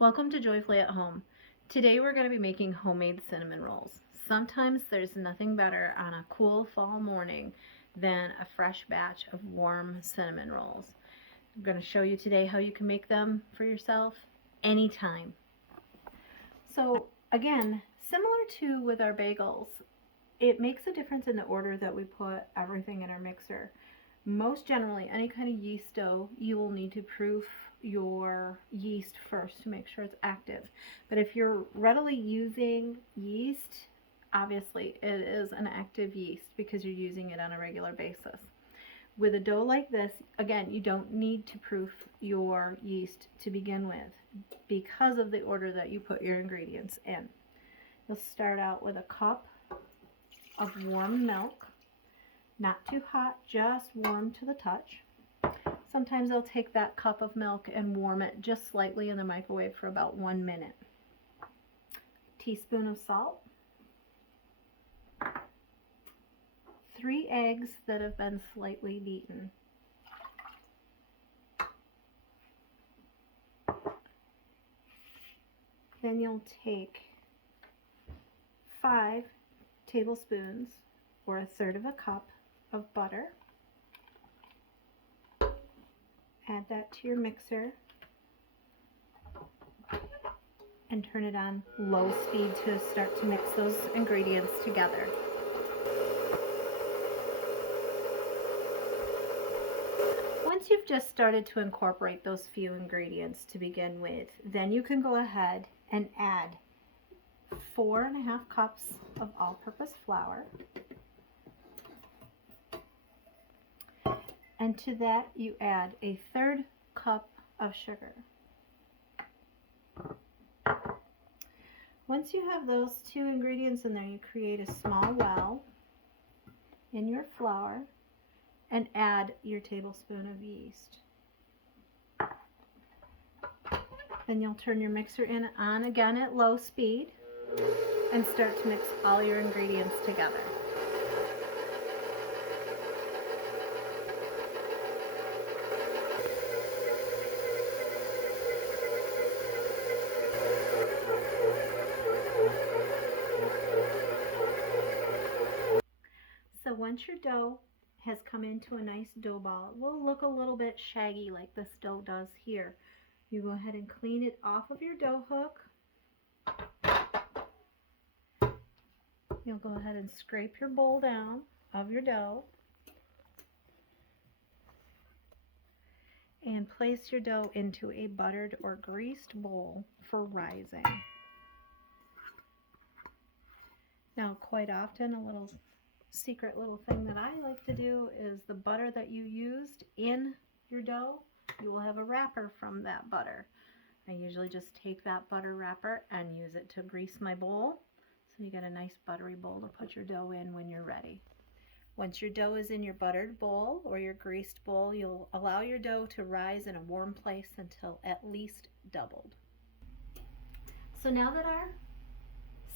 Welcome to Joyfully at Home. Today we're going to be making homemade cinnamon rolls. Sometimes there's nothing better on a cool fall morning than a fresh batch of warm cinnamon rolls. I'm going to show you today how you can make them for yourself anytime. So again, similar to with our bagels, it makes a difference in the order that we put everything in our mixer. Most generally, any kind of yeast dough, you will need to proof your yeast first to make sure it's active. But if you're readily using yeast, obviously it is an active yeast because you're using it on a regular basis. With a dough like this, again, you don't need to proof your yeast to begin with because of the order that you put your ingredients in. You'll start out with a cup of warm milk. Not too hot, just warm to the touch. Sometimes they'll take that cup of milk and warm it just slightly in the microwave for about 1 minute. Teaspoon of salt. 3 eggs that have been slightly beaten. Then you'll take 5 tablespoons or a third of a cup of butter. Add that to your mixer and turn it on low speed to start to mix those ingredients together. Once you've just started to incorporate those few ingredients to begin with, then you can go ahead and add 4.5 cups of all-purpose flour. And to that you add a third cup of sugar. Once you have those 2 ingredients in there, you create a small well in your flour and add your tablespoon of yeast. Then you'll turn your mixer on again at low speed and start to mix all your ingredients together. So once your dough has come into a nice dough ball, it will look a little bit shaggy like this dough does here. You go ahead and clean it off of your dough hook. You'll go ahead and scrape your bowl down of your dough and place your dough into a buttered or greased bowl for rising. Now, quite often, a little secret little thing that I like to do is the butter that you used in your dough, you will have a wrapper from that butter. I usually just take that butter wrapper and use it to grease my bowl. So you get a nice buttery bowl to put your dough in when you're ready. Once your dough is in your buttered bowl or your greased bowl, you'll allow your dough to rise in a warm place until at least doubled. So now that our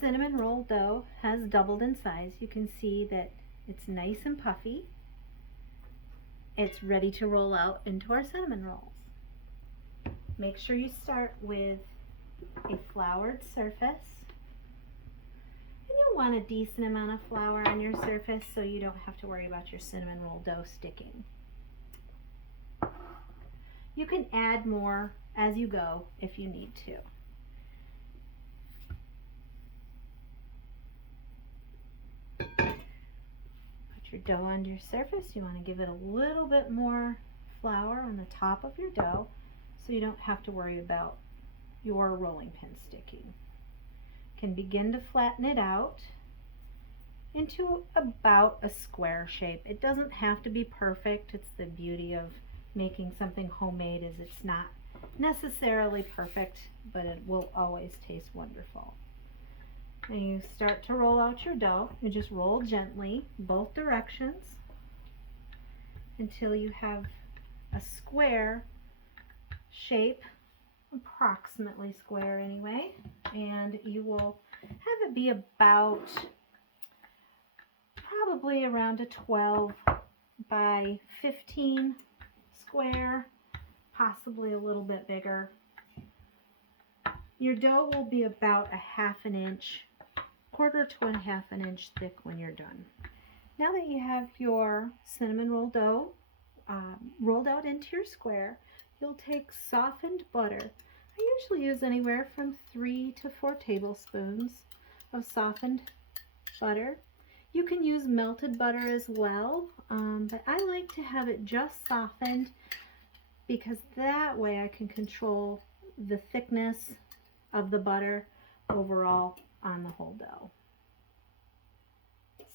cinnamon roll dough has doubled in size, you can see that it's nice and puffy. It's ready to roll out into our cinnamon rolls. Make sure you start with a floured surface. And you'll want a decent amount of flour on your surface so you don't have to worry about your cinnamon roll dough sticking. You can add more as you go if you need to. Your dough on your surface, you want to give it a little bit more flour on the top of your dough so you don't have to worry about your rolling pin sticking. You can begin to flatten it out into about a square shape. It doesn't have to be perfect. It's the beauty of making something homemade is it's not necessarily perfect, but it will always taste wonderful. And you start to roll out your dough. You just roll gently both directions until you have a square shape, approximately square anyway, and you will have it be about probably around a 12 by 15 square, possibly a little bit bigger. Your dough will be about a half an inch, quarter to a half an inch thick when you're done. Now that you have your cinnamon roll dough rolled out into your square, you'll take softened butter. I usually use anywhere from 3 to 4 tablespoons of softened butter. You can use melted butter as well, but I like to have it just softened because that way I can control the thickness of the butter overall on the whole dough.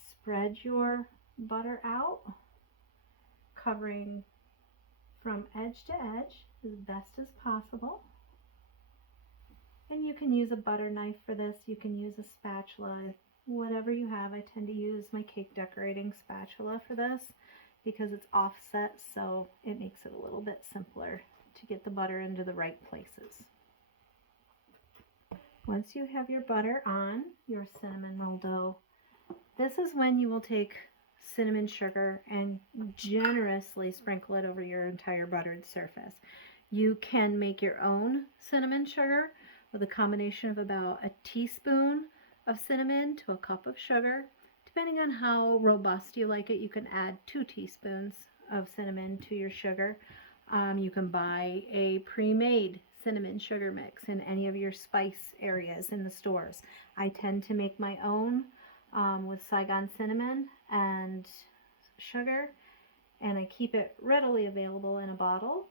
Spread your butter out, covering from edge to edge as best as possible. And you can use a butter knife for this. You can use a spatula, whatever you have. I tend to use my cake decorating spatula for this because it's offset, so it makes it a little bit simpler to get the butter into the right places. Once you have your butter on your cinnamon roll dough, this is when you will take cinnamon sugar and generously sprinkle it over your entire buttered surface. You can make your own cinnamon sugar with a combination of about a teaspoon of cinnamon to a cup of sugar. Depending on how robust you like it, you can add 2 teaspoons of cinnamon to your sugar. You can buy a pre-made cinnamon sugar mix in any of your spice areas in the stores. I tend to make my own with Saigon cinnamon and sugar, and I keep it readily available in a bottle.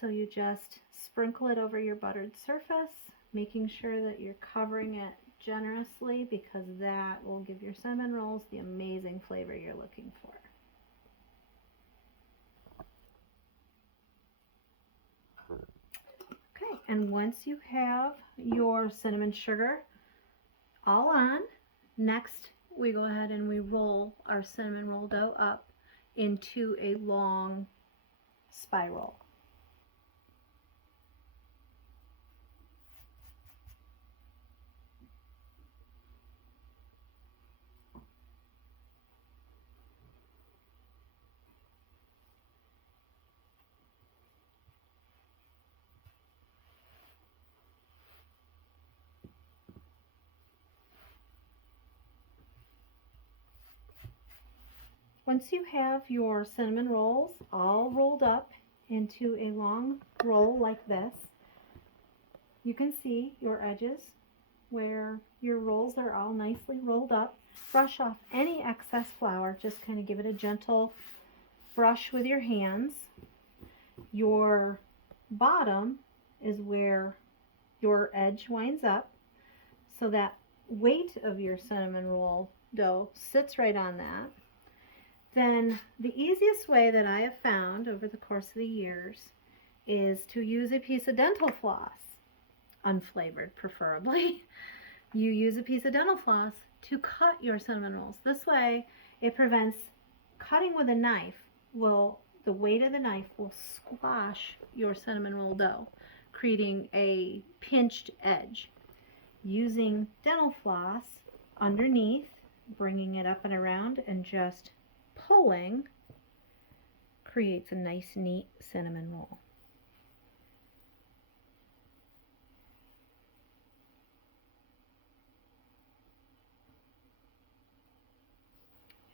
So you just sprinkle it over your buttered surface, making sure that you're covering it generously because that will give your cinnamon rolls the amazing flavor you're looking for. Okay, and once you have your cinnamon sugar all on, next we go ahead and we roll our cinnamon roll dough up into a long spiral. Once you have your cinnamon rolls all rolled up into a long roll like this, you can see your edges where your rolls are all nicely rolled up. Brush off any excess flour, just kind of give it a gentle brush with your hands. Your bottom is where your edge winds up, so that weight of your cinnamon roll dough sits right on that. Then the easiest way that I have found over the course of the years is to use a piece of dental floss, unflavored preferably. You use a piece of dental floss to cut your cinnamon rolls. This way it prevents cutting with a knife. The weight of the knife will squash your cinnamon roll dough, creating a pinched edge. Using dental floss underneath, bringing it up and around and just pulling creates a nice, neat cinnamon roll.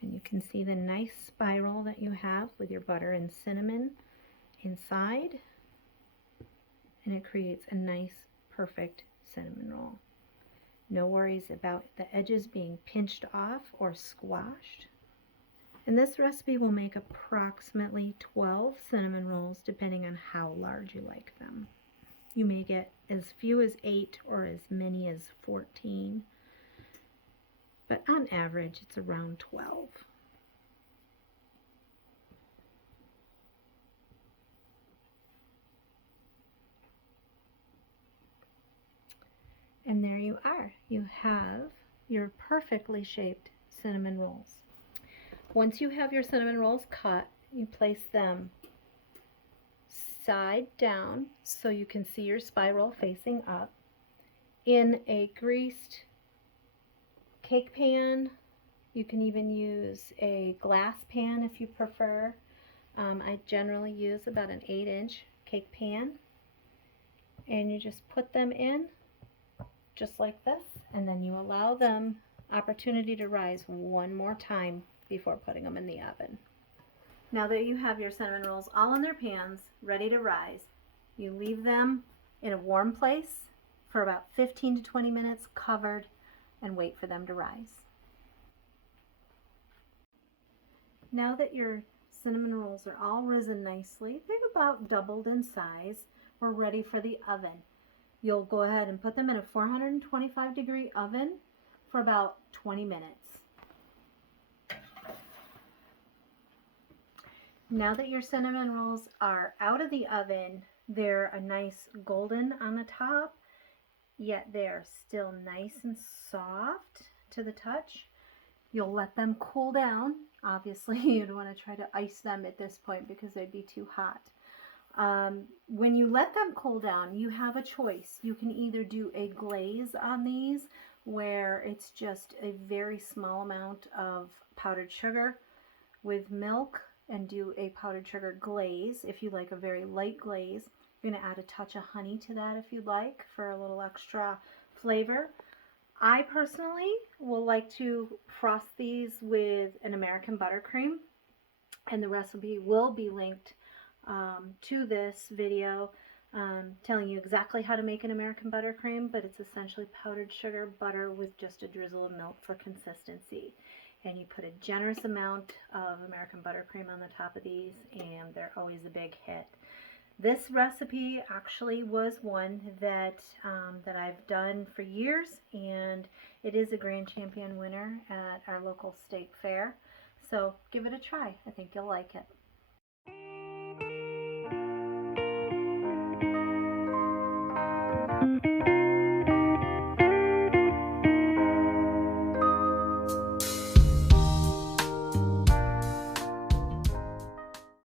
And you can see the nice spiral that you have with your butter and cinnamon inside, and it creates a nice, perfect cinnamon roll. No worries about the edges being pinched off or squashed. And this recipe will make approximately 12 cinnamon rolls depending on how large you like them. You may get as few as 8 or as many as 14, but on average it's around 12. And there you are. You have your perfectly shaped cinnamon rolls. Once you have your cinnamon rolls cut, you place them side down so you can see your spiral facing up in a greased cake pan. You can even use a glass pan if you prefer. I generally use about an 8-inch cake pan, and you just put them in just like this, and then you allow them opportunity to rise one more time before putting them in the oven. Now that you have your cinnamon rolls all in their pans, ready to rise, you leave them in a warm place for about 15 to 20 minutes covered and wait for them to rise. Now that your cinnamon rolls are all risen nicely, they've about doubled in size, we're ready for the oven. You'll go ahead and put them in a 425-degree oven for about 20 minutes. Now that your cinnamon rolls are out of the oven, they're a nice golden on the top, yet they're still nice and soft to the touch. You'll let them cool down. Obviously, you'd want to try to ice them at this point because they'd be too hot. When you let them cool down, you have a choice. You can either do a glaze on these, where it's just a very small amount of powdered sugar with milk, and do a powdered sugar glaze. If you like a very light glaze, you're going to add a touch of honey to that if you'd like for a little extra flavor. I personally will like to frost these with an American buttercream, and the recipe will be linked to this video telling you exactly how to make an American buttercream, but it's essentially powdered sugar, butter with just a drizzle of milk for consistency. And you put a generous amount of American buttercream on the top of these, and they're always a big hit. This recipe actually was one that I've done for years, and it is a Grand Champion winner at our local state fair. So give it a try. I think you'll like it.